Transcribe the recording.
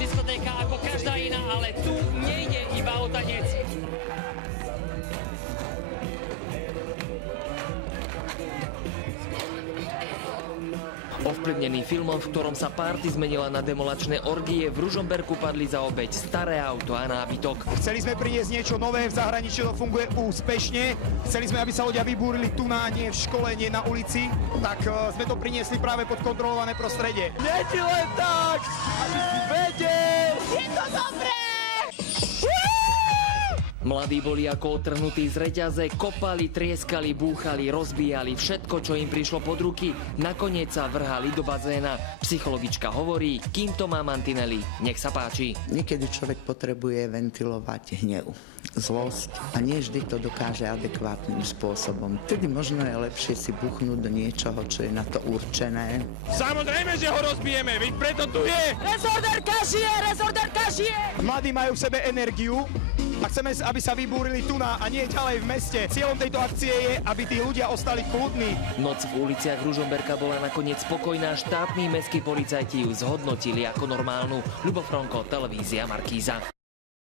diskotéka ako každá iná, ale tu nejde iba o tanec. Ovplyvnený filmom, v ktorom sa party zmenila na demolačné orgie, v Ružomberku padli za obeť staré auto a nábytok. Chceli sme priniesť niečo nové, v zahraničí to funguje úspešne. Chceli sme, aby sa ľudia vybúrili tu nie v škole, nie na ulici. Tak sme to priniesli práve pod kontrolované prostredie. Nie ti len tak, aby si vedel! Je to dobré! Mladí boli ako otrhnutí z reťaze, kopali, trieskali, búchali, rozbíjali všetko, čo im prišlo pod ruky. Nakoniec sa vrhali do bazéna. Psychologička hovorí, kým to má mantinely, nech sa páči. Niekedy človek potrebuje ventilovať hnev, zlosť a nie vždy to dokáže adekvátnym spôsobom. Tedy možno je lepšie si buchnúť do niečoho, čo je na to určené. Samozrejme, že ho rozbijeme, veď preto tu je! Rezorderka žije! Mladí majú v sebe energiu a chceme, aby sa vybúrili tu a nie ďalej v meste. Cieľom tejto akcie je, aby tí ľudia ostali kľudní. Noc v uliciach Ružomberka bola nakoniec spokojná, štátni mestskí policajti ju zhodnotili ako normálnu. Ľubo Fronko, televízia Markíza.